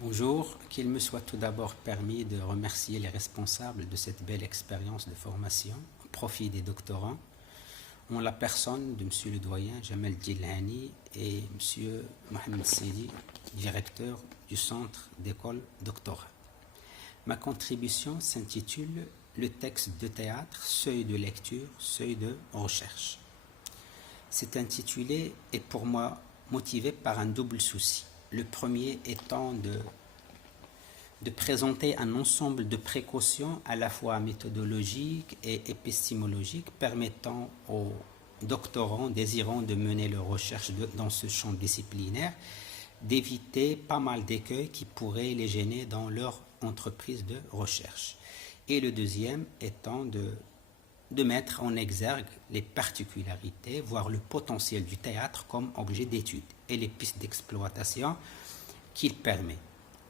Bonjour, qu'il me soit tout d'abord permis de remercier les responsables de cette belle expérience de formation au profit des doctorants, en la personne de Monsieur le doyen Jamel Djilhani et Monsieur Mohamed Sidi, directeur du centre d'école doctorat. Ma contribution s'intitule Le texte de théâtre, seuil de lecture, seuil de recherche. Cet intitulé est pour moi motivé par un double souci. Le premier étant de présenter un ensemble de précautions à la fois méthodologiques et épistémologiques permettant aux doctorants désirant de mener leur recherche dans ce champ disciplinaire d'éviter pas mal d'écueils qui pourraient les gêner dans leur entreprise de recherche. Et le deuxième étant de mettre en exergue les particularités, voire le potentiel du théâtre comme objet d'étude et les pistes d'exploitation qu'il permet,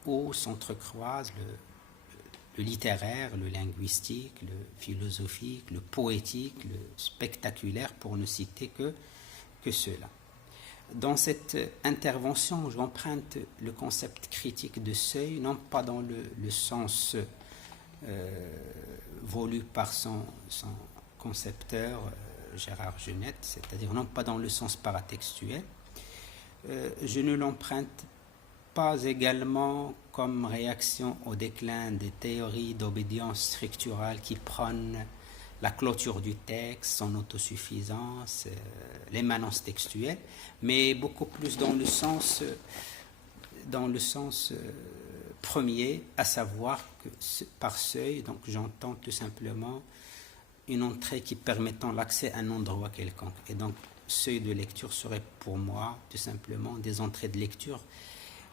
où s'entrecroisent le littéraire, le linguistique, le philosophique, le poétique, le spectaculaire, pour ne citer que cela. Dans cette intervention, j'emprunte le concept critique de seuil, non pas dans le sens voulu par son concepteur Gérard Genette, c'est-à-dire non pas dans le sens paratextuel. Je ne l'emprunte pas également comme réaction au déclin des théories d'obédience structurale qui prônent la clôture du texte, son autosuffisance, l'émanence textuelle, mais beaucoup plus dans le sens premier, à savoir que par seuil, donc j'entends tout simplement une entrée qui permettant l'accès à un endroit quelconque. Et donc, seuil de lecture serait pour moi tout simplement des entrées de lecture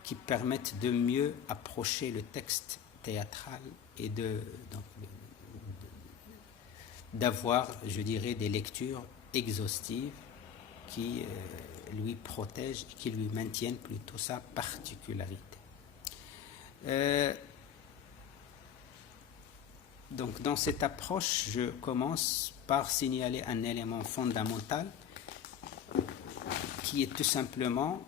qui permettent de mieux approcher le texte théâtral et d'avoir, je dirais, des lectures exhaustives qui lui protègent et qui lui maintiennent plutôt sa particularité. Donc, dans cette approche, je commence par signaler un élément fondamental qui est tout simplement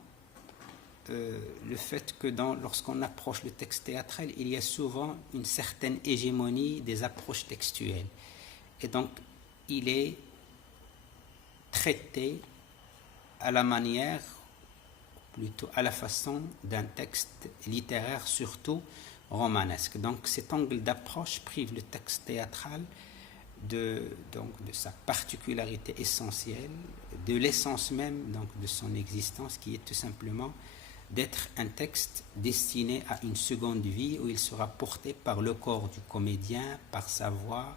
le fait que lorsqu'on approche le texte théâtral, il y a souvent une certaine hégémonie des approches textuelles. Et donc, il est traité à la manière, plutôt à la façon d'un texte littéraire, surtout romanesque. Donc, cet angle d'approche prive le texte théâtral de sa particularité essentielle, de l'essence même donc, de son existence, qui est tout simplement d'être un texte destiné à une seconde vie où il sera porté par le corps du comédien, par sa voix,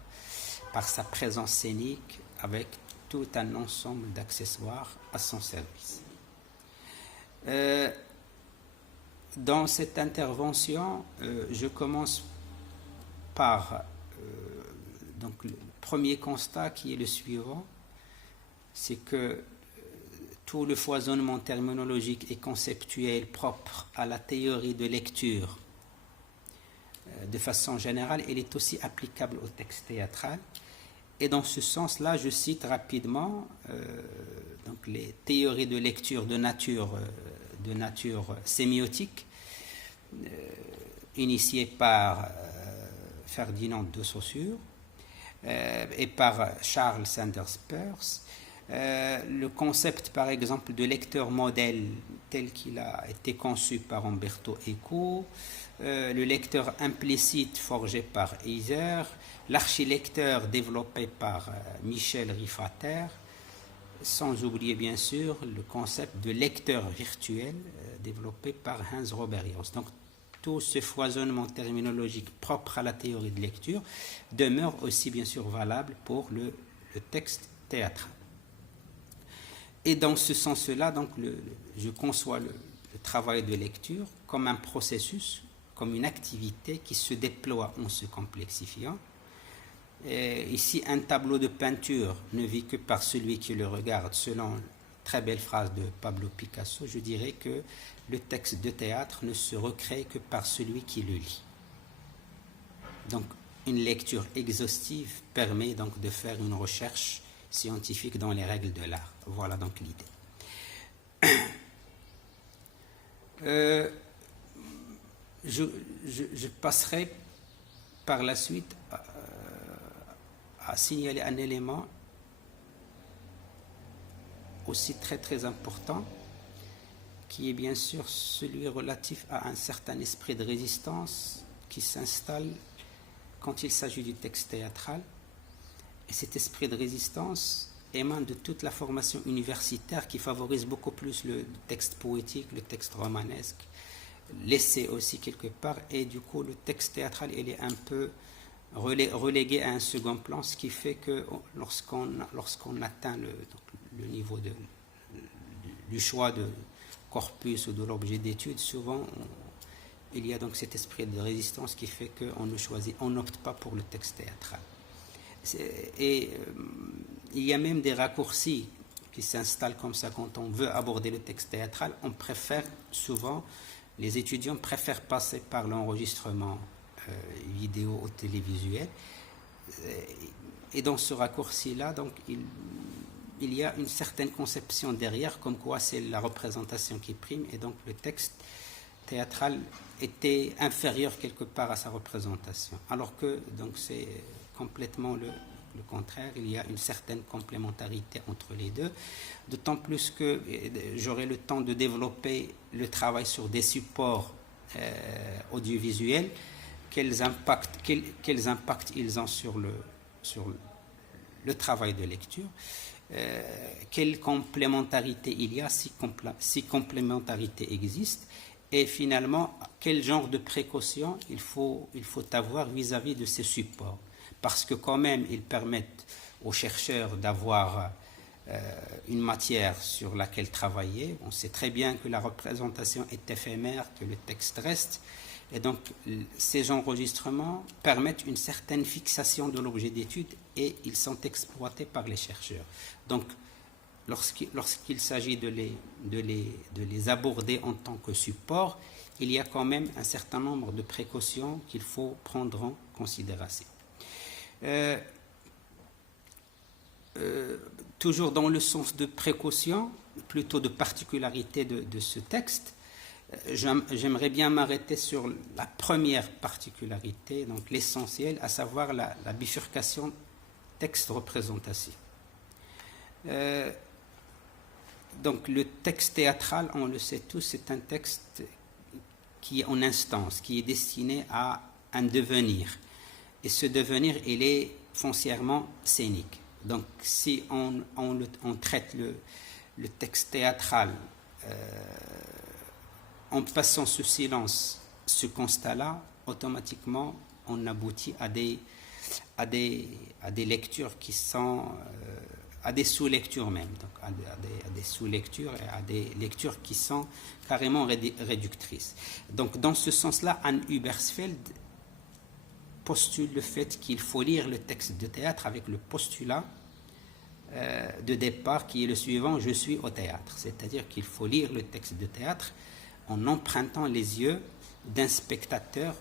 par sa présence scénique, avec tout un ensemble d'accessoires à son service. Dans cette intervention, je commence par donc le premier constat qui est le suivant, c'est que tout le foisonnement terminologique et conceptuel propre à la théorie de lecture, de façon générale, elle est aussi applicable au texte théâtral. Et dans ce sens-là, je cite rapidement donc les théories de lecture de nature sémiotique, initiées par Ferdinand de Saussure et par Charles Sanders Peirce. Le concept, par exemple, de lecteur modèle tel qu'il a été conçu par Umberto Eco, le lecteur implicite forgé par Heiser, l'archilecteur développé par Michel Riffater, sans oublier bien sûr le concept de lecteur virtuel développé par Hans Robert-Joost. Donc tout ce foisonnement terminologique propre à la théorie de lecture demeure aussi bien sûr valable pour le texte théâtral. Et dans ce sens-là, donc je conçois le travail de lecture comme un processus, comme une activité qui se déploie en se complexifiant. Et ici, un tableau de peinture ne vit que par celui qui le regarde, selon une très belle phrase de Pablo Picasso. Je dirais que le texte de théâtre ne se recrée que par celui qui le lit. Donc, une lecture exhaustive permet donc de faire une recherche scientifique dans les règles de l'art. Voilà donc l'idée. je passerai par la suite à signaler un élément aussi très très important, qui est bien sûr celui relatif à un certain esprit de résistance qui s'installe quand il s'agit du texte théâtral. Et cet esprit de résistance émane de toute la formation universitaire qui favorise beaucoup plus le texte poétique, le texte romanesque, l'essai aussi quelque part, et du coup le texte théâtral il est un peu relégué à un second plan, ce qui fait que lorsqu'on atteint le niveau du choix de corpus ou de l'objet d'étude, souvent il y a donc cet esprit de résistance qui fait qu'on n'opte pas pour le texte théâtral. Et il y a même des raccourcis qui s'installent comme ça quand on veut aborder le texte théâtral. Les étudiants préfèrent passer par l'enregistrement vidéo ou télévisuel. Et dans ce raccourci-là, donc, il y a une certaine conception derrière, comme quoi c'est la représentation qui prime, et donc le texte théâtral était inférieur quelque part à sa représentation. Alors que donc c'est complètement le contraire, il y a une certaine complémentarité entre les deux, d'autant plus que j'aurai le temps de développer le travail sur des supports audiovisuels, quels impacts ils ont sur le travail de lecture, quelle complémentarité il y a, si complémentarité existe, et finalement quel genre de précaution il faut avoir vis-à-vis de ces supports, parce que quand même ils permettent aux chercheurs d'avoir une matière sur laquelle travailler. On sait très bien que la représentation est éphémère, que le texte reste, et donc ces enregistrements permettent une certaine fixation de l'objet d'étude et ils sont exploités par les chercheurs. Donc lorsqu'il s'agit de les aborder en tant que support, il y a quand même un certain nombre de précautions qu'il faut prendre en considération. Toujours dans le sens de précaution, plutôt de particularité de ce texte, j'aimerais bien m'arrêter sur la première particularité, donc l'essentiel, à savoir la bifurcation texte-représentation. Donc le texte théâtral, on le sait tous, c'est un texte qui est en instance, qui est destiné à un devenir. Et ce devenir, il est foncièrement scénique. Donc si on traite le texte théâtral en passant sous silence ce constat-là, automatiquement on aboutit à des lectures qui sont à des sous-lectures même, donc à des sous-lectures et à des lectures qui sont carrément réductrices. Donc dans ce sens-là, Anne Hübbersfeld postule le fait qu'il faut lire le texte de théâtre avec le postulat de départ qui est le suivant: je suis au théâtre. C'est-à-dire qu'il faut lire le texte de théâtre en empruntant les yeux d'un spectateur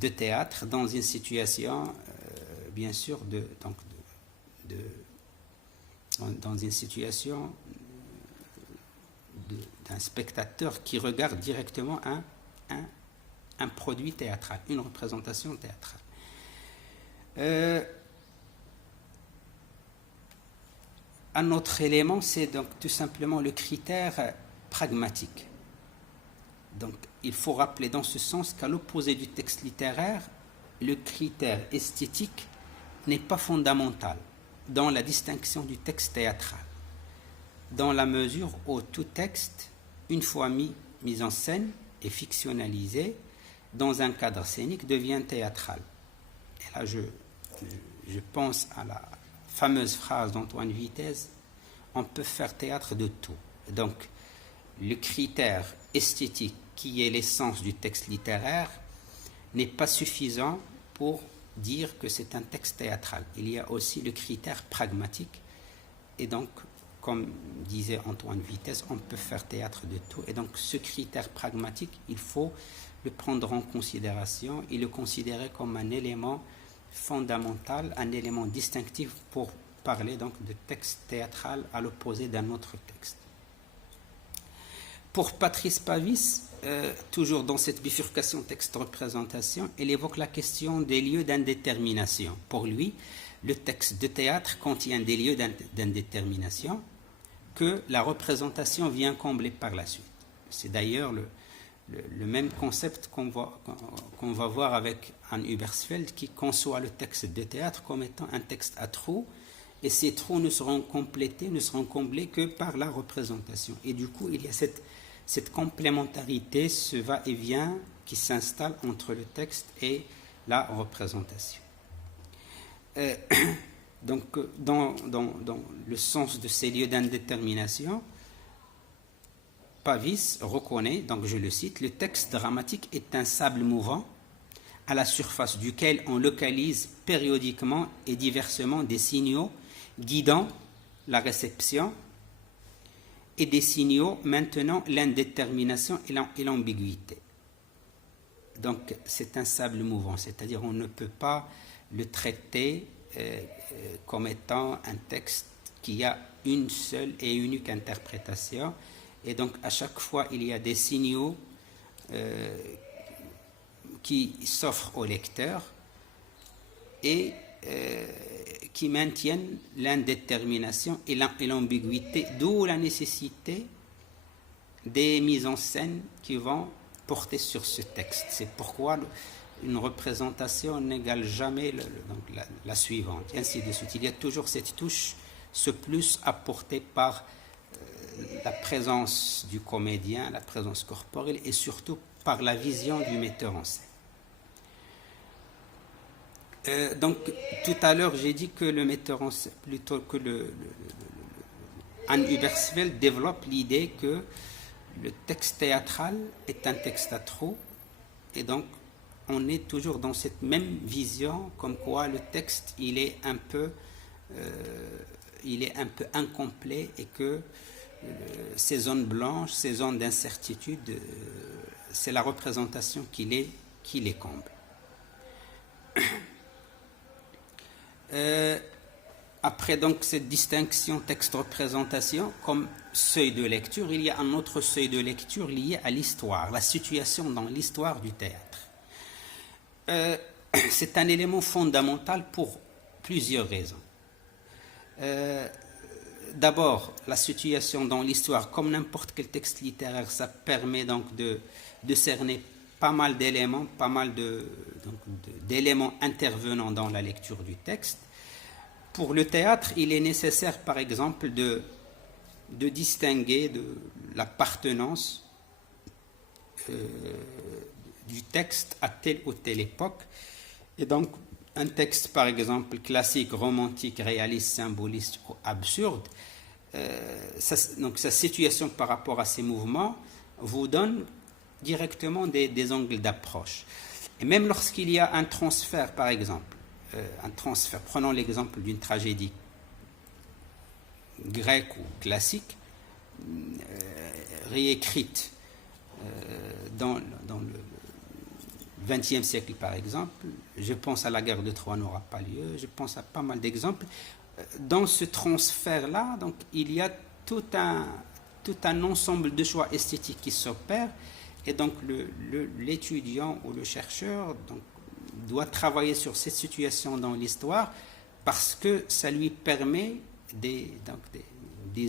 de théâtre dans une situation, bien sûr, dans une situation d'un spectateur qui regarde directement un produit théâtral, une représentation théâtrale. Un autre élément, c'est donc tout simplement le critère pragmatique. Donc, il faut rappeler dans ce sens qu'à l'opposé du texte littéraire, le critère esthétique n'est pas fondamental dans la distinction du texte théâtral, dans la mesure où tout texte, une fois mis en scène et fictionnalisé dans un cadre scénique, devient théâtral. Et là, je pense à la fameuse phrase d'Antoine Vitez: on peut faire théâtre de tout. Donc, le critère esthétique, qui est l'essence du texte littéraire, n'est pas suffisant pour dire que c'est un texte théâtral. Il y a aussi le critère pragmatique, et donc, comme disait Antoine Vitez, on peut faire théâtre de tout. Et donc, ce critère pragmatique, il faut le prendre en considération et le considérer comme un élément fondamental, un élément distinctif pour parler donc de texte théâtral à l'opposé d'un autre texte. Pour Patrice Pavis, toujours dans cette bifurcation texte-représentation, il évoque la question des lieux d'indétermination. Pour lui, le texte de théâtre contient des lieux d'indétermination que la représentation vient combler par la suite. C'est d'ailleurs le même concept qu'on va voir avec Anne Hübbersfeld, qui conçoit le texte de théâtre comme étant un texte à trous, et ces trous ne seront comblés que par la représentation. Et du coup, il y a cette complémentarité, ce va-et-vient qui s'installe entre le texte et la représentation. Donc, dans le sens de ces lieux d'indétermination, Pavis reconnaît, donc je le cite, le texte dramatique est un sable mouvant à la surface duquel on localise périodiquement et diversement des signaux guidant la réception et des signaux maintenant l'indétermination et l'ambiguïté. Donc c'est un sable mouvant, c'est-à-dire on ne peut pas le traiter comme étant un texte qui a une seule et unique interprétation, et donc à chaque fois il y a des signaux qui s'offrent au lecteur et qui maintiennent l'indétermination et l'ambiguïté, d'où la nécessité des mises en scène qui vont porter sur ce texte. C'est pourquoi une représentation n'égale jamais la suivante, et ainsi de suite. Il y a toujours cette touche, ce plus apporté par la présence du comédien, la présence corporelle, et surtout par la vision du metteur en scène. Donc, tout à l'heure, j'ai dit que le metteur en scène, plutôt que Anne Hübbersfeld développe l'idée que le texte théâtral est un texte à trous, et donc on est toujours dans cette même vision, comme quoi le texte il est un peu incomplet, et que ces zones blanches, ces zones d'incertitude, c'est la représentation qui les comble. Après donc cette distinction texte-représentation comme seuil de lecture, il y a un autre seuil de lecture lié à l'histoire, la situation dans l'histoire du théâtre. C'est un élément fondamental pour plusieurs raisons. D'abord, la situation dans l'histoire, comme n'importe quel texte littéraire, ça permet donc de cerner pas mal d'éléments, d'éléments intervenant dans la lecture du texte. Pour le théâtre, il est nécessaire, par exemple, de distinguer de l'appartenance du texte à telle ou telle époque. Et donc, un texte, par exemple, classique, romantique, réaliste, symboliste ou absurde, donc sa situation par rapport à ces mouvements vous donne directement des angles d'approche. Et même lorsqu'il y a un transfert, par exemple, prenons l'exemple d'une tragédie grecque ou classique, réécrite dans le XXe siècle, par exemple, je pense à la guerre de Troie n'aura pas lieu, je pense à pas mal d'exemples. Dans ce transfert-là, donc, il y a tout un ensemble de choix esthétiques qui s'opèrent, et donc l'étudiant ou le chercheur donc, doit travailler sur cette situation dans l'histoire, parce que ça lui permet des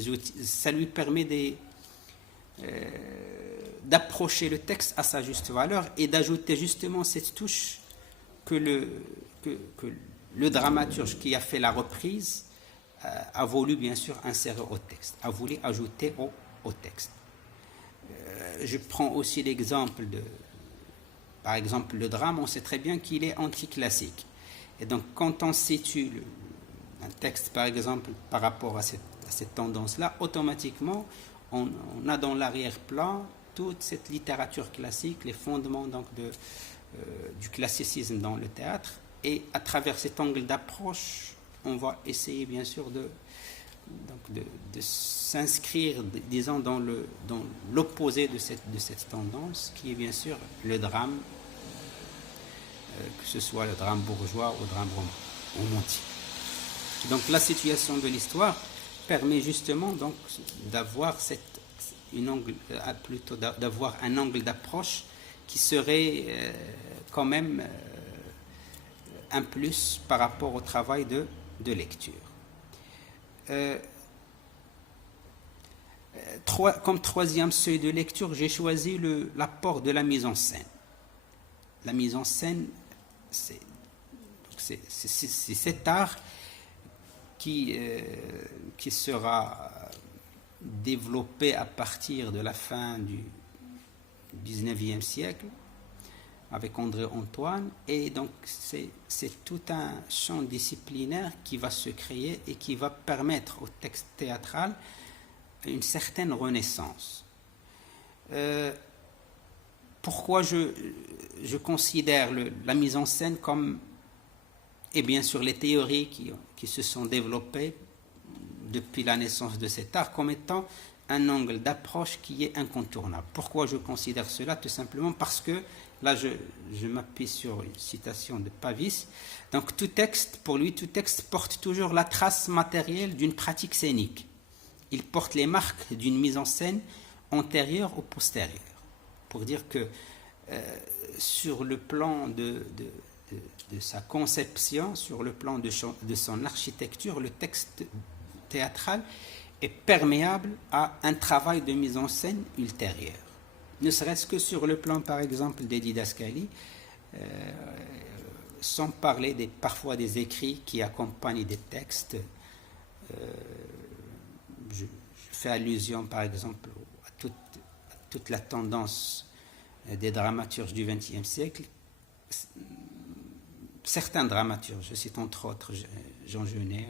outils, ça lui permet d'approcher le texte à sa juste valeur et d'ajouter justement cette touche que le dramaturge qui a fait la reprise a voulu bien sûr insérer au texte, a voulu ajouter au texte. Je prends aussi l'exemple par exemple, le drame, on sait très bien qu'il est anticlassique. Et donc, quand on situe un texte, par exemple, par rapport à cette tendance-là, automatiquement, on a dans l'arrière-plan toute cette littérature classique, les fondements donc, du classicisme dans le théâtre. Et à travers cet angle d'approche, on va essayer, bien sûr, de s'inscrire, disons, dans l'opposé de cette tendance, qui est bien sûr le drame, que ce soit le drame bourgeois ou le drame romantique. Donc la situation de l'histoire permet justement donc d'avoir plutôt d'avoir un angle d'approche qui serait quand même un plus par rapport au travail de lecture. Comme troisième seuil de lecture, j'ai choisi l'apport de la mise en scène. La mise en scène, c'est cet art qui sera développé à partir de la fin du XIXe siècle avec André Antoine, et donc c'est tout un champ disciplinaire qui va se créer et qui va permettre au texte théâtral une certaine renaissance. Pourquoi je considère la mise en scène comme, et bien sûr les théories qui se sont développées depuis la naissance de cet art comme étant un angle d'approche qui est incontournable. Pourquoi je considère cela? Tout simplement parce que, là je m'appuie sur une citation de Pavis, donc pour lui, tout texte porte toujours la trace matérielle d'une pratique scénique. Il porte les marques d'une mise en scène antérieure ou postérieure. Pour dire que sur le plan de sa conception, sur le plan de son architecture, le texte théâtral est perméable à un travail de mise en scène ultérieur. Ne serait-ce que sur le plan, par exemple, des didascalies, sans parler parfois des écrits qui accompagnent des textes. Je fais allusion, par exemple, à toute la tendance des dramaturges du XXe siècle. Certains dramaturges, je cite entre autres Jean Genet,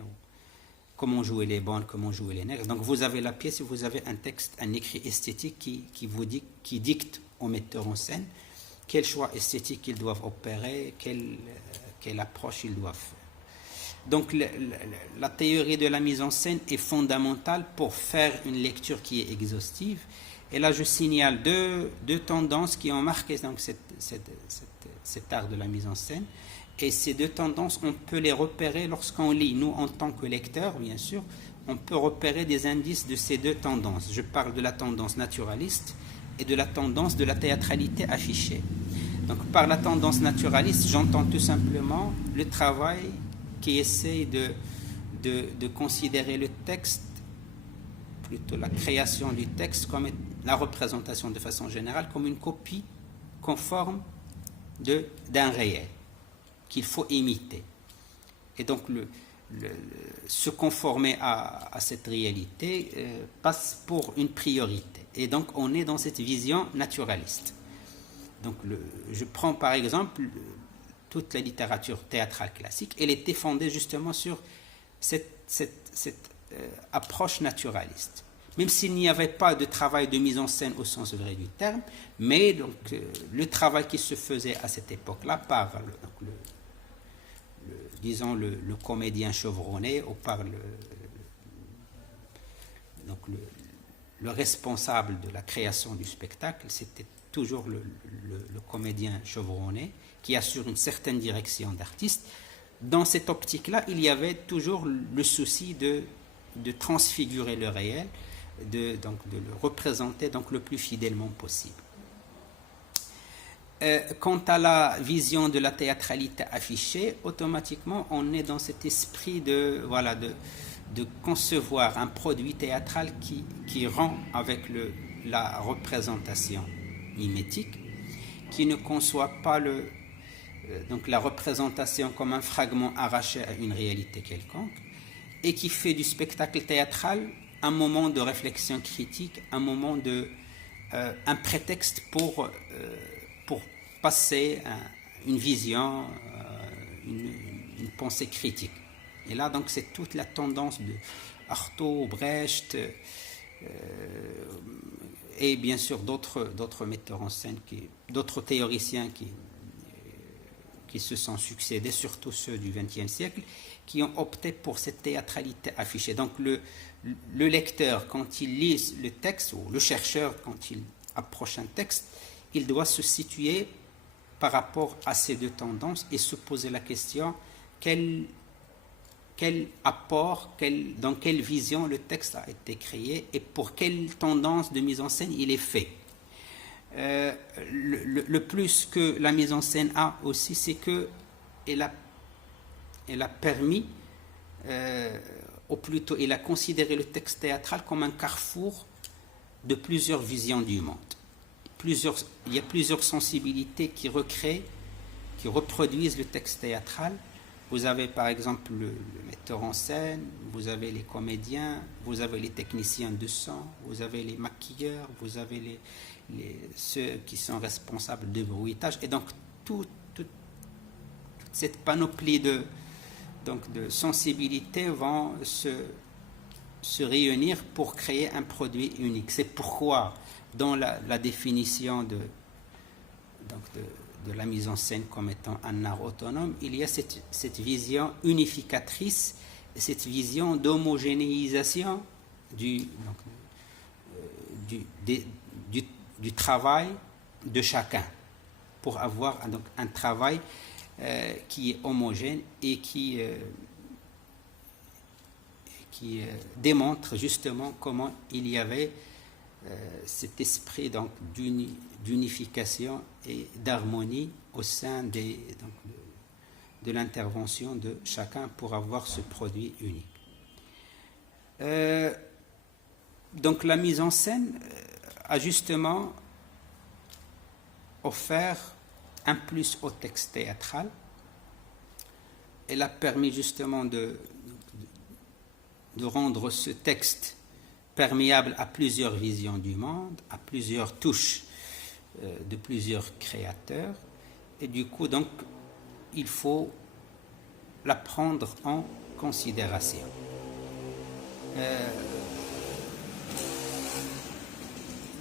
Comment jouer les bonnes, comment jouer les nègres. Donc vous avez la pièce et vous avez un texte, un écrit esthétique qui dicte au metteur en scène quel choix esthétique ils doivent opérer, quelle approche ils doivent faire. Donc la théorie de la mise en scène est fondamentale pour faire une lecture qui est exhaustive. Et là je signale deux tendances qui ont marqué donc cet art de la mise en scène. Et ces deux tendances, on peut les repérer lorsqu'on lit. Nous, en tant que lecteurs, bien sûr, on peut repérer des indices de ces deux tendances. Je parle de la tendance naturaliste et de la tendance de la théâtralité affichée. Donc, par la tendance naturaliste, j'entends tout simplement le travail qui essaie de considérer le texte, plutôt la création du texte, comme la représentation de façon générale, comme une copie conforme d'un réel qu'il faut imiter. Et donc se conformer à cette réalité passe pour une priorité. Et donc on est dans cette vision naturaliste. Donc je prends par exemple toute la littérature théâtrale classique, elle était fondée justement sur cette approche naturaliste. Même s'il n'y avait pas de travail de mise en scène au sens vrai du terme, mais donc le travail qui se faisait à cette époque-là par disons le comédien chevronné ou par le responsable de la création du spectacle, c'était toujours le comédien chevronné qui assure une certaine direction d'artiste. Dans cette optique-là, il y avait toujours le souci de transfigurer le réel, de le représenter donc le plus fidèlement possible. Quant à la vision de la théâtralité affichée, automatiquement on est dans cet esprit de concevoir un produit théâtral qui rend avec la représentation mimétique, qui ne conçoit pas donc la représentation comme un fragment arraché à une réalité quelconque, et qui fait du spectacle théâtral un moment de réflexion critique, un moment un prétexte pour passer une vision, une pensée critique. Et là, donc, c'est toute la tendance de Artaud, Brecht, et bien sûr d'autres metteurs en scène, d'autres théoriciens qui se sont succédés, surtout ceux du XXe siècle, qui ont opté pour cette théâtralité affichée. Donc le lecteur, quand il lit le texte, ou le chercheur, quand il approche un texte, il doit se situer par rapport à ces deux tendances et se poser la question, quelle quel apport, dans quelle vision le texte a été créé et pour quelle tendance de mise en scène il est fait. Le plus que la mise en scène a aussi, c'est qu'elle a permis, ou plutôt elle a considéré le texte théâtral comme un carrefour de plusieurs visions du monde. Il y a plusieurs sensibilités qui reproduisent le texte théâtral. Vous avez par exemple le metteur en scène, vous avez les comédiens, vous avez les techniciens de son, vous avez les maquilleurs, vous avez ceux qui sont responsables de bruitage. Et donc toute cette panoplie de sensibilités vont se réunir pour créer un produit unique. C'est pourquoi dans la définition de la mise en scène comme étant un art autonome, il y a cette vision unificatrice, cette vision d'homogénéisation du travail de chacun, pour avoir donc un travail qui est homogène et qui démontre justement comment il y avait cet esprit donc d'unification et d'harmonie au sein de l'intervention de chacun pour avoir ce produit unique. Donc la mise en scène a justement offert un plus au texte théâtral. Elle a permis justement de rendre ce texte perméable à plusieurs visions du monde, à plusieurs touches de plusieurs créateurs. Et du coup, donc, il faut la prendre en considération.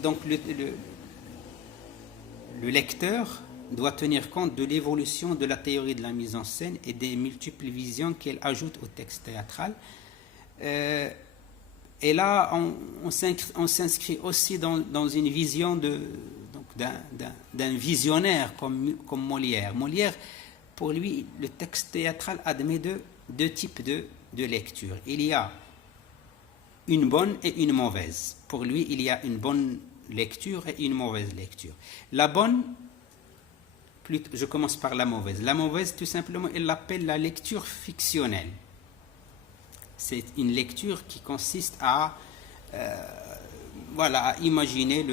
Donc, le lecteur doit tenir compte de l'évolution de la théorie de la mise en scène et des multiples visions qu'elle ajoute au texte théâtral. Et là, on s'inscrit aussi dans une vision d'un visionnaire comme Molière. Molière, pour lui, le texte théâtral admet deux types de lecture. Il y a une bonne et une mauvaise. Pour lui, il y a une bonne lecture et une mauvaise lecture. La bonne, je commence par la mauvaise. La mauvaise, tout simplement, il l'appelle la lecture fictionnelle. C'est une lecture qui consiste à imaginer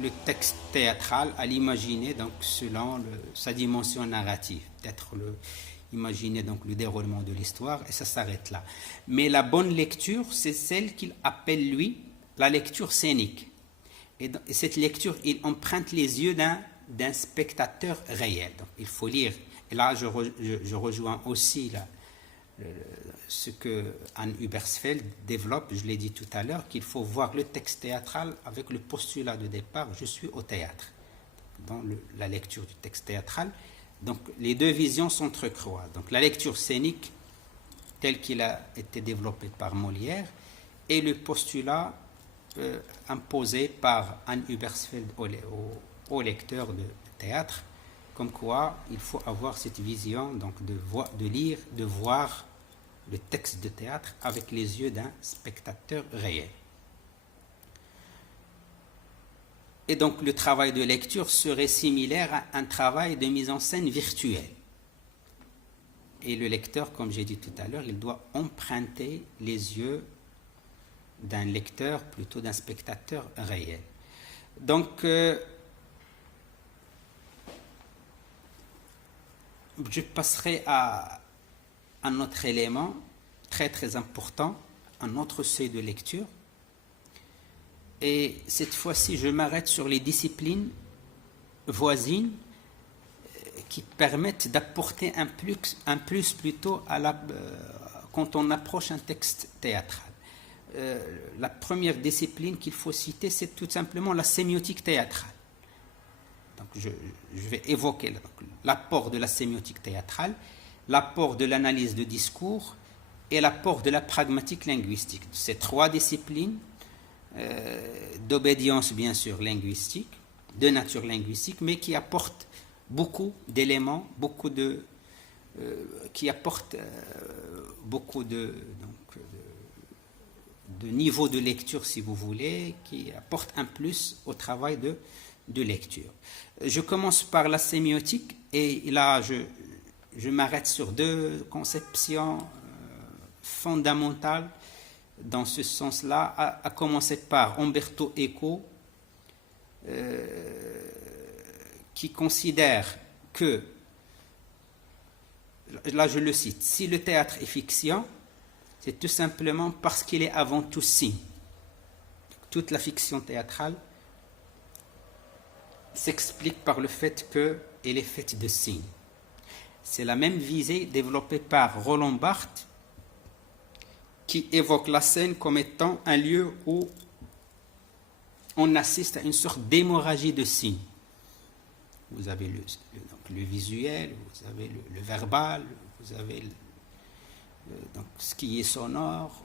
le texte théâtral, à l'imaginer donc selon sa dimension narrative, peut-être imaginer donc le déroulement de l'histoire, et ça s'arrête là. Mais la bonne lecture, c'est celle qu'il appelle lui la lecture scénique. Et cette lecture, il emprunte les yeux d'un spectateur réel. Donc il faut lire. Et là, je rejoins aussi ce que Anne Hubbersfeld développe, je l'ai dit tout à l'heure, qu'il faut voir le texte théâtral avec le postulat de départ, je suis au théâtre. Dans la lecture du texte théâtral, donc les deux visions s'entrecroisent. Donc la lecture scénique, telle qu'il a été développée par Molière, et le postulat imposé par Anne Hubbersfeld au lecteur de théâtre, comme quoi il faut avoir cette vision donc de lire, de voir le texte de théâtre avec les yeux d'un spectateur réel. Et donc le travail de lecture serait similaire à un travail de mise en scène virtuelle. Et le lecteur, comme j'ai dit tout à l'heure, il doit emprunter les yeux d'un lecteur, plutôt d'un spectateur réel. Donc, je passerai à un autre élément très très important, un autre seuil de lecture. Et cette fois-ci, je m'arrête sur les disciplines voisines qui permettent d'apporter un plus plutôt quand on approche un texte théâtral. La première discipline qu'il faut citer, c'est tout simplement la sémiotique théâtrale. Donc je vais évoquer l'apport de la sémiotique théâtrale, l'apport de l'analyse de discours et l'apport de la pragmatique linguistique. Ces trois disciplines d'obédience bien sûr linguistique, de nature linguistique, mais qui apportent beaucoup d'éléments, beaucoup de qui apporte beaucoup de niveau de lecture, si vous voulez, qui apporte un plus au travail de lecture. Je commence par la sémiotique, et là, je m'arrête sur deux conceptions fondamentales dans ce sens-là, à commencer par Umberto Eco, qui considère que, là je le cite, si le théâtre est fiction, c'est tout simplement parce qu'il est avant tout signe. Toute la fiction théâtrale s'explique par le fait qu'elle est faite de signes. C'est la même visée développée par Roland Barthes, qui évoque la scène comme étant un lieu où on assiste à une sorte d'hémorragie de signes. Vous avez le visuel, vous avez le verbal, vous avez donc ce qui est sonore,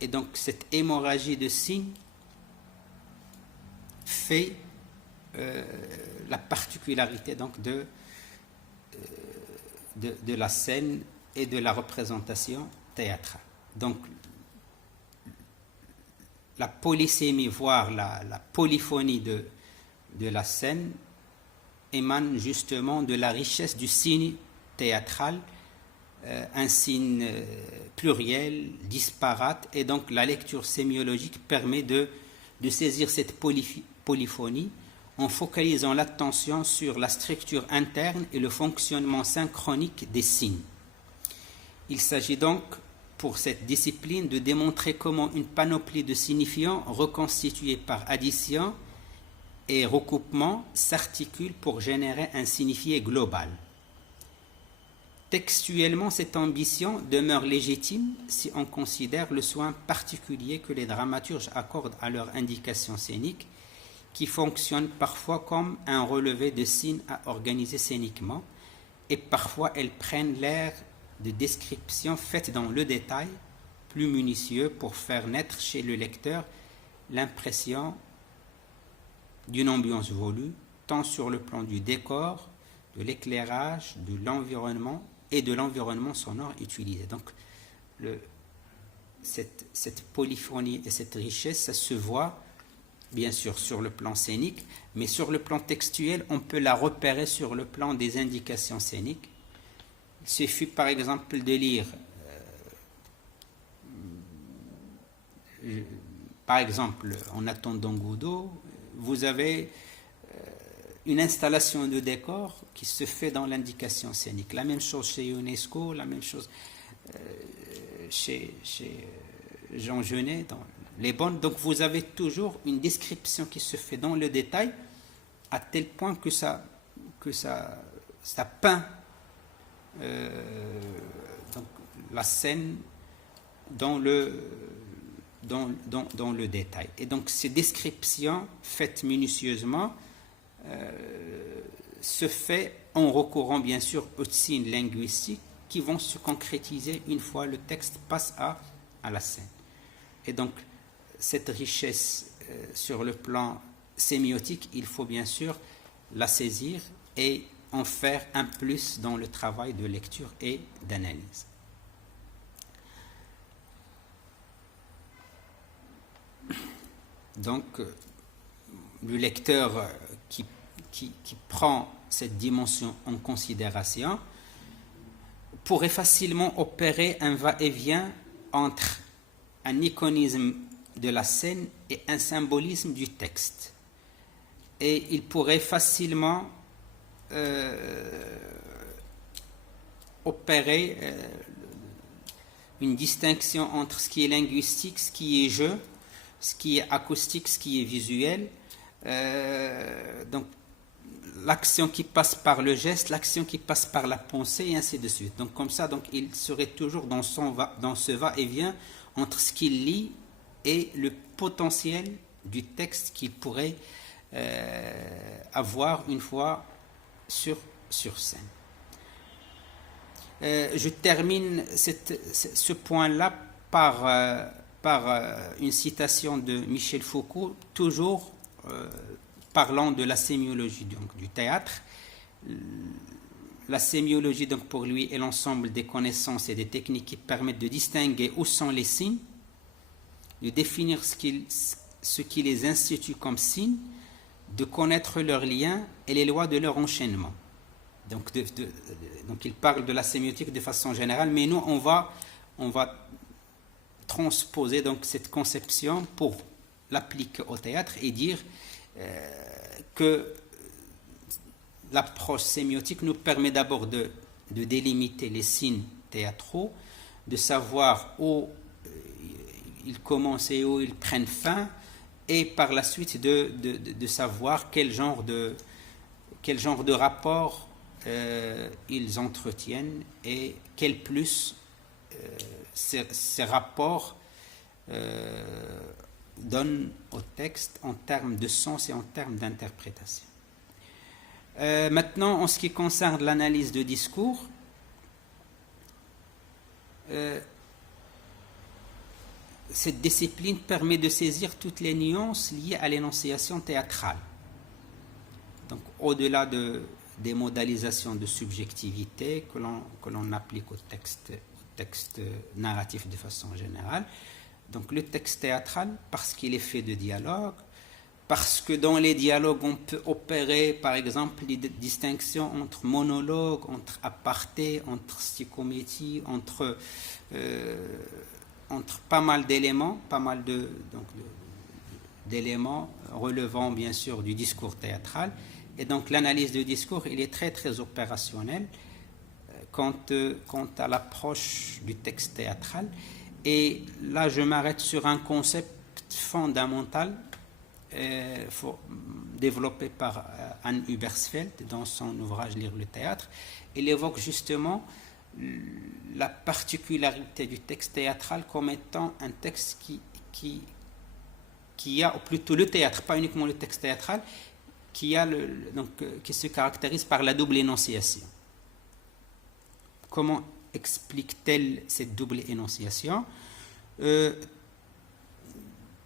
et donc cette hémorragie de signes fait la particularité donc de la scène et de la représentation théâtrale. Donc la polysémie, voire la polyphonie de la scène émane justement de la richesse du signe théâtral, un signe pluriel, disparate, et donc la lecture sémiologique permet de saisir cette polyphonie en focalisant l'attention sur la structure interne et le fonctionnement synchronique des signes. Il s'agit donc pour cette discipline de démontrer comment une panoplie de signifiants reconstitués par addition et recoupement s'articule pour générer un signifié global. Textuellement, cette ambition demeure légitime si on considère le soin particulier que les dramaturges accordent à leur indication scénique, qui fonctionne parfois comme un relevé de signes à organiser scéniquement, et parfois elles prennent l'air de descriptions faites dans le détail, plus minutieux pour faire naître chez le lecteur l'impression d'une ambiance voulue, tant sur le plan du décor, de l'éclairage, de l'environnement et de l'environnement sonore utilisé. Donc, cette polyphonie et cette richesse, ça se voit bien sûr sur le plan scénique, mais sur le plan textuel, on peut la repérer sur le plan des indications scéniques. Il suffit par exemple de lire, par exemple, en attendant Godot, vous avez une installation de décor qui se fait dans l'indication scénique. La même chose chez UNESCO, la même chose chez Jean Genet, dans Les Bonnes. Donc vous avez toujours une description qui se fait dans le détail, à tel point que ça peint donc la scène dans le détail. Et donc ces descriptions faites minutieusement se fait en recourant bien sûr aux signes linguistiques qui vont se concrétiser une fois le texte passe à la scène. Et donc cette richesse sur le plan sémiotique, il faut bien sûr la saisir et en faire un plus dans le travail de lecture et d'analyse. Donc, le lecteur qui prend cette dimension en considération pourrait facilement opérer un va-et-vient entre un iconisme de la scène et un symbolisme du texte. Et il pourrait facilement opérer une distinction entre ce qui est linguistique, ce qui est jeu, ce qui est acoustique, ce qui est visuel. Donc, l'action qui passe par le geste, l'action qui passe par la pensée, et ainsi de suite. Donc, comme ça, donc, il serait toujours dans ce va-et-vient entre ce qu'il lit et le potentiel du texte qu'il pourrait avoir une fois sur scène. Je termine ce point-là par une citation de Michel Foucault, toujours parlant de la sémiologie, donc du théâtre. la sémiologie, donc pour lui, est l'ensemble des connaissances et des techniques qui permettent de distinguer où sont les signes, de définir ce qui les institue comme signes, de connaître leurs liens et les lois de leur enchaînement. Donc il parle de la sémiotique de façon générale, mais nous, on va transposer donc cette conception pour l'appliquer au théâtre et dire que l'approche sémiotique nous permet d'abord de délimiter les signes théâtraux, de savoir où ils commencent et où ils prennent fin, et par la suite de savoir quel genre de rapport ils entretiennent et quel plus ces rapports donnent au texte en termes de sens et en termes d'interprétation. Maintenant, en ce qui concerne l'analyse de discours, cette discipline permet de saisir toutes les nuances liées à l'énonciation théâtrale. Donc, au-delà des modalisations de subjectivité que l'on applique au texte narratif de façon générale. Donc, le texte théâtral, parce qu'il est fait de dialogue, parce que dans les dialogues, on peut opérer, par exemple, les distinctions entre monologue, entre aparté, entre stichométie, entre pas mal d'éléments, d'éléments relevant bien sûr du discours théâtral. Et donc l'analyse du discours, il est très très opérationnel quant à l'approche du texte théâtral. Et là, je m'arrête sur un concept fondamental développé par Anne Hübbersfeld dans son ouvrage Lire le théâtre. Il évoque justement la particularité du texte théâtral comme étant un texte qui a, ou plutôt le théâtre, pas uniquement le texte théâtral, qui se caractérise par la double énonciation. Comment explique-t-elle cette double énonciation ?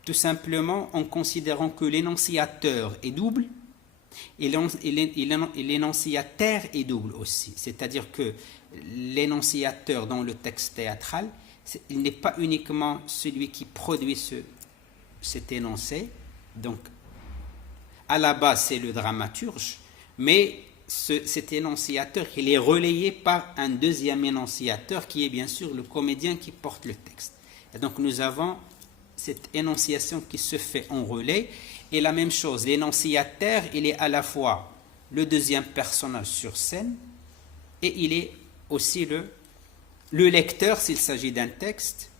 Tout simplement en considérant que l'énonciateur est double et l'énonciataire est double aussi. C'est-à-dire que l'énonciateur dans le texte théâtral, il n'est pas uniquement celui qui produit cet énoncé, donc à la base c'est le dramaturge, mais cet énonciateur, il est relayé par un deuxième énonciateur qui est bien sûr le comédien qui porte le texte. Et donc nous avons cette énonciation qui se fait en relais, et la même chose, l'énonciateur, il est à la fois le deuxième personnage sur scène, et il est aussi le lecteur s'il s'agit d'un texte,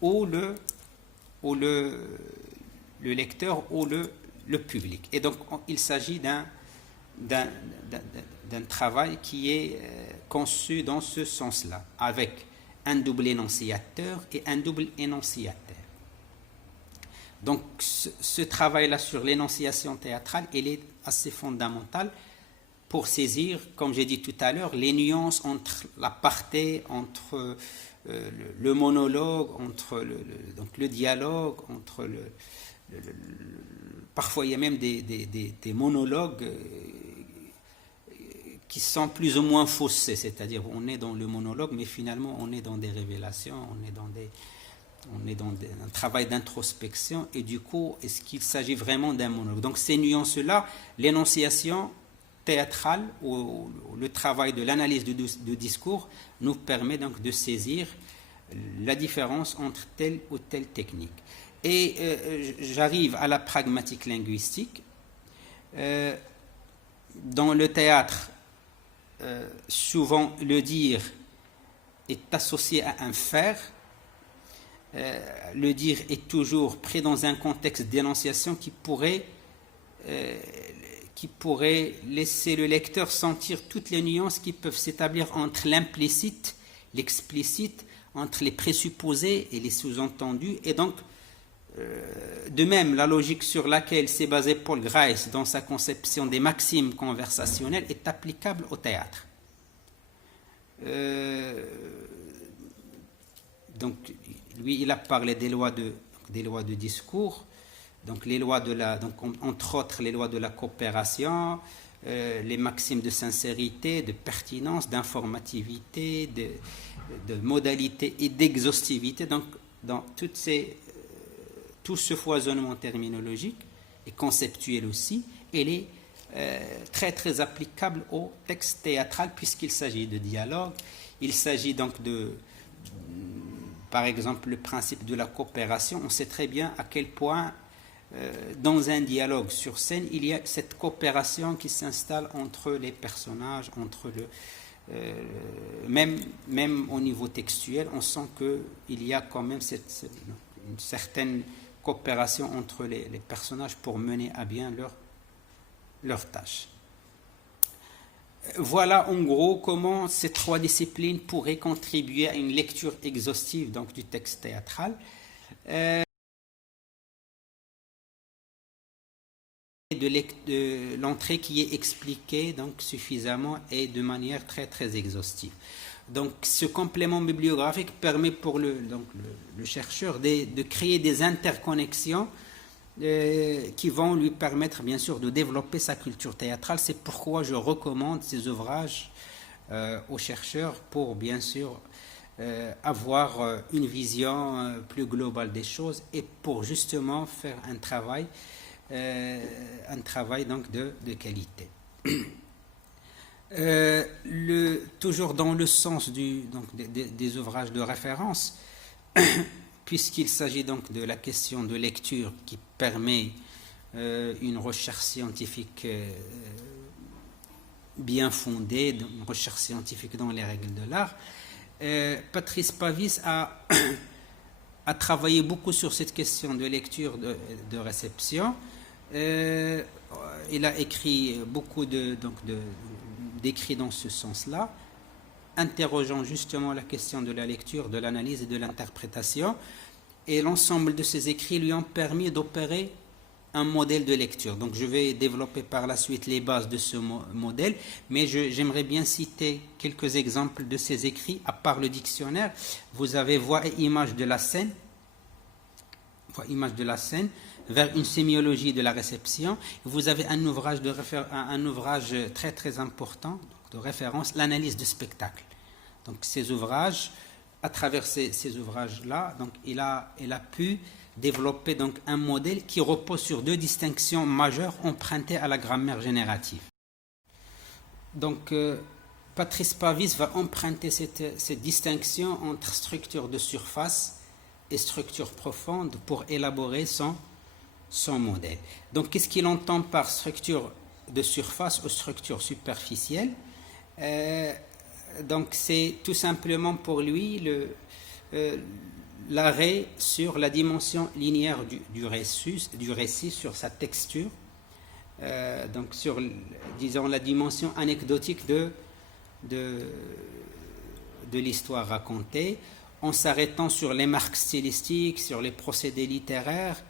ou le lecteur ou le public. Et donc il s'agit d'un travail qui est conçu dans ce sens-là, avec un double énonciateur et un double énonciateur. Donc ce travail-là sur l'énonciation théâtrale, il est assez fondamental pour saisir, comme j'ai dit tout à l'heure, les nuances entre l'aparté, entre le monologue, entre le dialogue, entre parfois il y a même des monologues qui sont plus ou moins faussés, c'est-à-dire on est dans le monologue, mais finalement on est dans des révélations, on est dans un travail d'introspection, et du coup, est-ce qu'il s'agit vraiment d'un monologue? Donc ces nuances-là, l'énonciation théâtrale ou le travail de l'analyse du discours nous permet donc de saisir la différence entre telle ou telle technique. Et j'arrive à la pragmatique linguistique. Dans le théâtre, souvent le dire est associé à un faire. Le dire est toujours pris dans un contexte d'énonciation qui pourrait laisser le lecteur sentir toutes les nuances qui peuvent s'établir entre l'implicite, l'explicite, entre les présupposés et les sous-entendus. Et donc, de même, la logique sur laquelle s'est basé Paul Grice dans sa conception des maximes conversationnelles est applicable au théâtre. Donc, lui, il a parlé des lois de discours, donc les lois entre autres les lois de la coopération, les maximes de sincérité, de pertinence, d'informativité, de modalité et d'exhaustivité. Donc, dans tout ce foisonnement terminologique et conceptuel aussi, il est très très applicable au texte théâtral puisqu'il s'agit de dialogue. Il s'agit donc par exemple, le principe de la coopération. On sait très bien à quel point dans un dialogue sur scène, il y a cette coopération qui s'installe entre les personnages, même au niveau textuel, on sent qu'il y a quand même une certaine coopération entre les personnages pour mener à bien leur tâche. Voilà en gros comment ces trois disciplines pourraient contribuer à une lecture exhaustive donc, du texte théâtral. De l'entrée qui est expliquée donc, suffisamment et de manière très très exhaustive. Donc ce complément bibliographique permet pour le chercheur de créer des interconnexions qui vont lui permettre bien sûr de développer sa culture théâtrale. C'est pourquoi je recommande ces ouvrages aux chercheurs pour bien sûr avoir une vision plus globale des choses et pour justement faire un travail donc de qualité. Toujours dans le sens des ouvrages de référence, puisqu'il s'agit donc de la question de lecture qui permet une recherche scientifique bien fondée, une recherche scientifique dans les règles de l'art, Patrice Pavis a travaillé beaucoup sur cette question de lecture de réception. Il a écrit beaucoup d'écrits dans ce sens-là, interrogeant justement la question de la lecture, de l'analyse et de l'interprétation. Et l'ensemble de ces écrits lui ont permis d'opérer un modèle de lecture. Donc je vais développer par la suite les bases de ce modèle, mais j'aimerais bien citer quelques exemples de ces écrits. À part le dictionnaire, vous avez Voix et images de la scène, vers une sémiologie de la réception. Vous avez un ouvrage très très important donc de référence, l'analyse de spectacle. Donc ces ouvrages, à travers ces ouvrages-là, donc il a pu développer donc un modèle qui repose sur deux distinctions majeures empruntées à la grammaire générative. Donc Patrice Pavis va emprunter cette distinction entre structure de surface et structure profonde pour élaborer son modèle. Donc, qu'est-ce qu'il entend par structure de surface ou structure superficielle? Donc, c'est tout simplement pour lui l'arrêt sur la dimension linéaire du récit, sur sa texture, donc sur, disons, la dimension anecdotique de l'histoire racontée, en s'arrêtant sur les marques stylistiques, sur les procédés littéraires,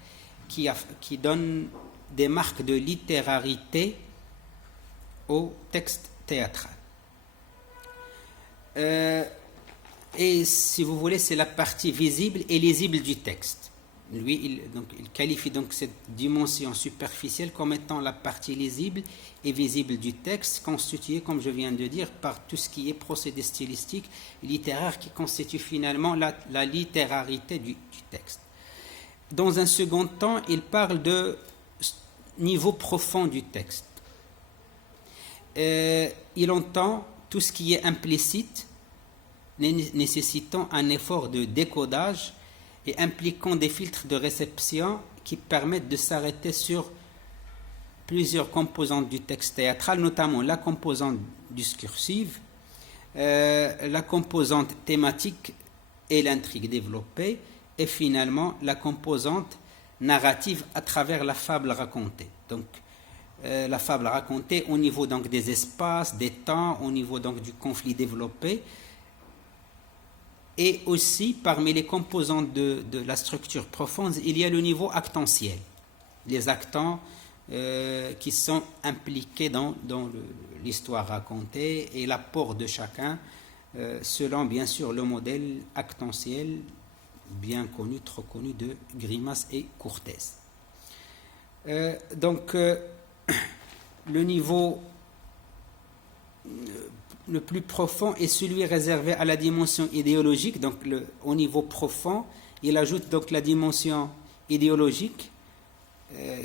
qui donne des marques de littérarité au texte théâtral. Et si vous voulez, c'est la partie visible et lisible du texte. Lui, il qualifie donc cette dimension superficielle comme étant la partie lisible et visible du texte, constituée, comme je viens de dire, par tout ce qui est procédé stylistique, littéraire, qui constitue finalement la littérarité du texte. Dans un second temps, il parle de niveau profond du texte. Il entend tout ce qui est implicite, nécessitant un effort de décodage et impliquant des filtres de réception qui permettent de s'arrêter sur plusieurs composantes du texte théâtral, notamment la composante discursive, la composante thématique et l'intrigue développée, et finalement la composante narrative à travers la fable racontée. Donc la fable racontée au niveau donc des espaces, des temps, au niveau donc du conflit développé, et aussi parmi les composantes de la structure profonde, il y a le niveau actantiel, les actants qui sont impliqués dans l'histoire racontée et l'apport de chacun selon bien sûr le modèle actantiel bien connu, trop connu de Grimas et Courtès. Donc le niveau le plus profond est celui réservé à la dimension idéologique. Donc au niveau profond, il ajoute donc la dimension idéologique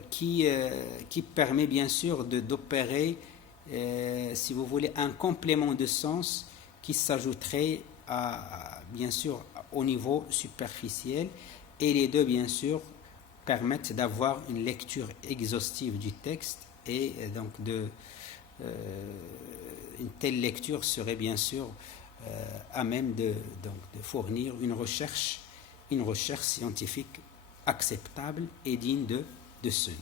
qui permet bien sûr d'opérer, si vous voulez, un complément de sens qui s'ajouterait bien sûr au niveau superficiel, et les deux bien sûr permettent d'avoir une lecture exhaustive du texte, et donc une telle lecture serait bien sûr à même de fournir une recherche scientifique acceptable et digne de seuil.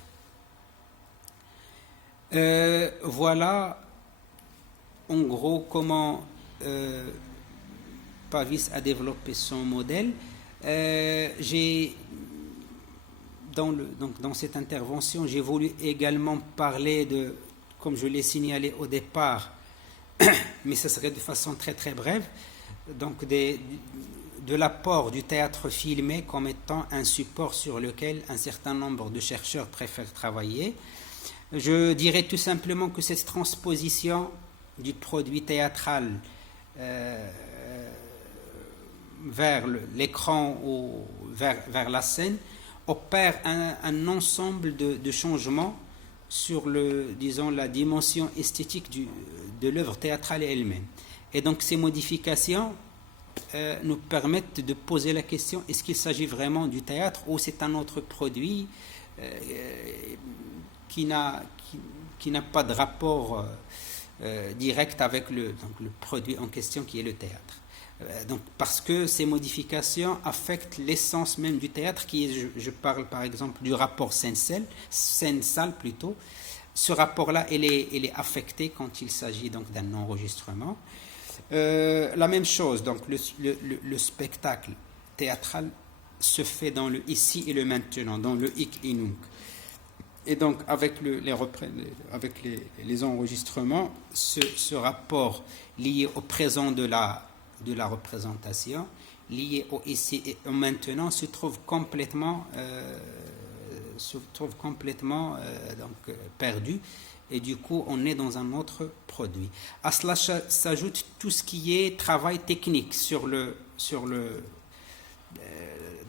Voilà en gros comment Pavis a développé son modèle. Dans cette intervention, j'ai voulu également parler de, comme je l'ai signalé au départ, mais ce serait de façon très très brève, donc de l'apport du théâtre filmé comme étant un support sur lequel un certain nombre de chercheurs préfèrent travailler. Je dirais tout simplement que cette transposition du produit théâtral vers l'écran ou vers la scène opère un ensemble de changements sur la dimension esthétique de l'œuvre théâtrale elle-même. Et donc ces modifications nous permettent de poser la question, est-ce qu'il s'agit vraiment du théâtre ou c'est un autre produit qui n'a pas de rapport direct avec le produit en question qui est le théâtre. Donc, parce que ces modifications affectent l'essence même du théâtre, qui est, je parle par exemple du rapport scène-salle plutôt. Ce rapport-là, il est affecté quand il s'agit donc d'un enregistrement. La même chose, donc le spectacle théâtral se fait dans le ici et le maintenant, dans le hic et nunc. Et donc avec les enregistrements, ce rapport lié au présent de la représentation, lié au ici et au maintenant, se trouve complètement perdu, et du coup on est dans un autre produit. À cela s'ajoute tout ce qui est travail technique sur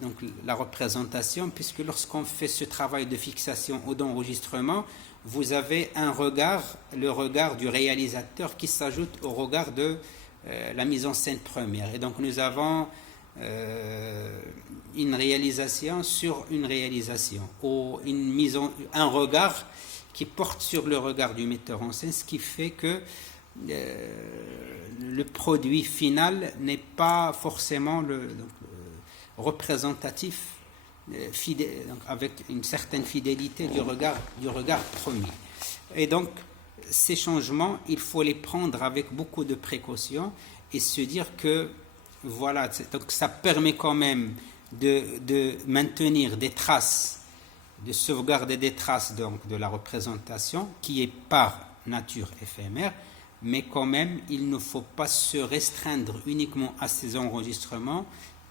donc la représentation, puisque lorsqu'on fait ce travail de fixation ou d'enregistrement, vous avez le regard du réalisateur qui s'ajoute au regard de la mise en scène première. Et donc nous avons une réalisation sur une réalisation, ou un regard qui porte sur le regard du metteur en scène, ce qui fait que le produit final n'est pas forcément représentatif, donc avec une certaine fidélité du regard premier. Et donc ces changements, il faut les prendre avec beaucoup de précaution et se dire que voilà, donc ça permet quand même de maintenir des traces, de sauvegarder des traces donc de la représentation qui est par nature éphémère, mais quand même il ne faut pas se restreindre uniquement à ces enregistrements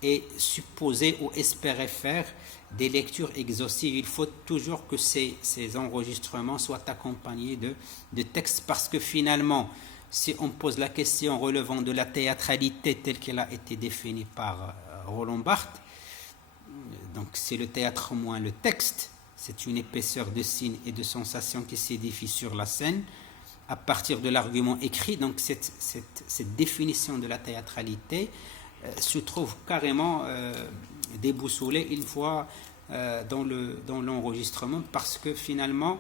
et supposer ou espérer faire des lectures exhaustives. Il faut toujours que ces enregistrements soient accompagnés de textes, parce que finalement, si on pose la question relevant de la théâtralité telle qu'elle a été définie par Roland Barthes, donc c'est le théâtre moins le texte, c'est une épaisseur de signes et de sensations qui s'édifie sur la scène à partir de l'argument écrit. Donc cette définition de la théâtralité se trouve carrément déboussolée une fois dans l'enregistrement, parce que finalement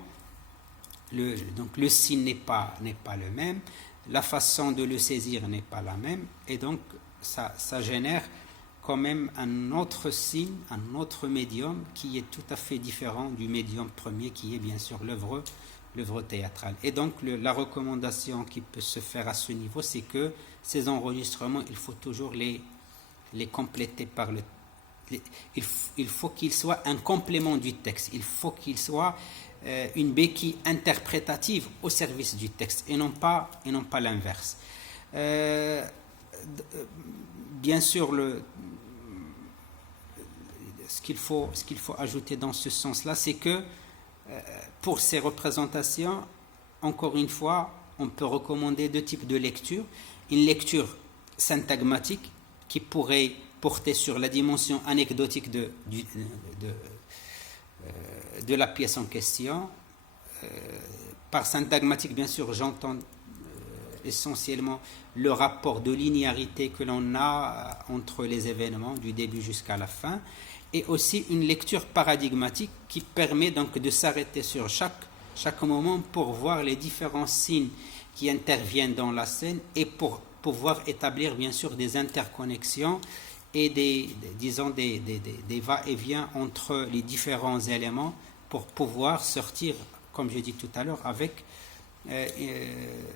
le signe n'est pas le même, la façon de le saisir n'est pas la même, et donc ça génère quand même un autre signe, un autre médium qui est tout à fait différent du médium premier qui est bien sûr l'œuvre théâtrale. Et donc la recommandation qui peut se faire à ce niveau, c'est que ces enregistrements, il faut toujours les compléter par il faut qu'il soit un complément du texte, il faut qu'il soit une béquille interprétative au service du texte, et non pas l'inverse. Bien sûr, ce qu'il faut ajouter dans ce sens-là, c'est que pour ces représentations, encore une fois, on peut recommander deux types de lecture. Une lecture syntagmatique qui pourrait porter sur la dimension anecdotique de la pièce en question. Par syntagmatique, bien sûr, j'entends essentiellement le rapport de linéarité que l'on a entre les événements du début jusqu'à la fin, et aussi une lecture paradigmatique qui permet donc de s'arrêter sur chaque moment pour voir les différents signes qui interviennent dans la scène et pour pouvoir établir bien sûr des interconnexions et des va-et-vient entre les différents éléments pour pouvoir sortir, comme je dis tout à l'heure, avec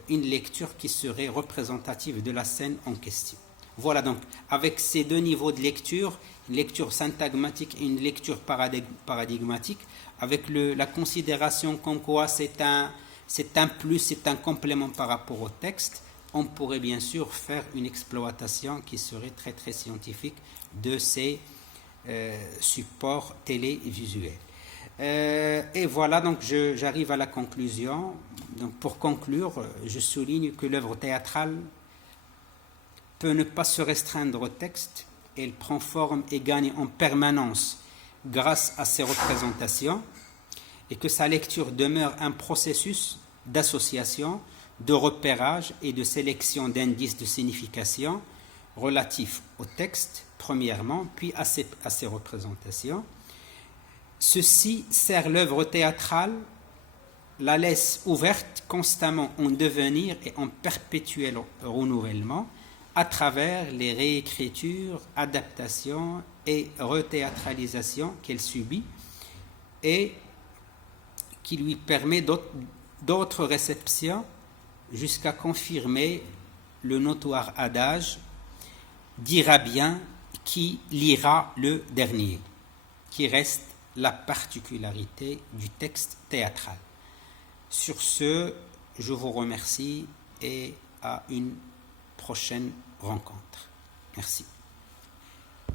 une lecture qui serait représentative de la scène en question. Voilà, donc avec ces deux niveaux de lecture, une lecture syntagmatique et une lecture paradigmatique, avec la considération comme quoi c'est un plus, c'est un complément par rapport au texte, on pourrait bien sûr faire une exploitation qui serait très très scientifique de ces supports télévisuels. Et voilà, donc j'arrive à la conclusion. Donc pour conclure, je souligne que l'œuvre théâtrale peut ne pas se restreindre au texte. Elle prend forme et gagne en permanence grâce à ses représentations, et que sa lecture demeure un processus d'association, de repérage et de sélection d'indices de signification relatifs au texte, premièrement, puis à ses représentations. Ceci sert l'œuvre théâtrale, la laisse ouverte constamment en devenir et en perpétuel renouvellement à travers les réécritures, adaptations et rethéâtralisations qu'elle subit, et qui lui permet d'autres réceptions jusqu'à confirmer le notoire adage « dira bien qui lira le dernier », qui reste la particularité du texte théâtral. Sur ce, je vous remercie et à une prochaine rencontre. Merci.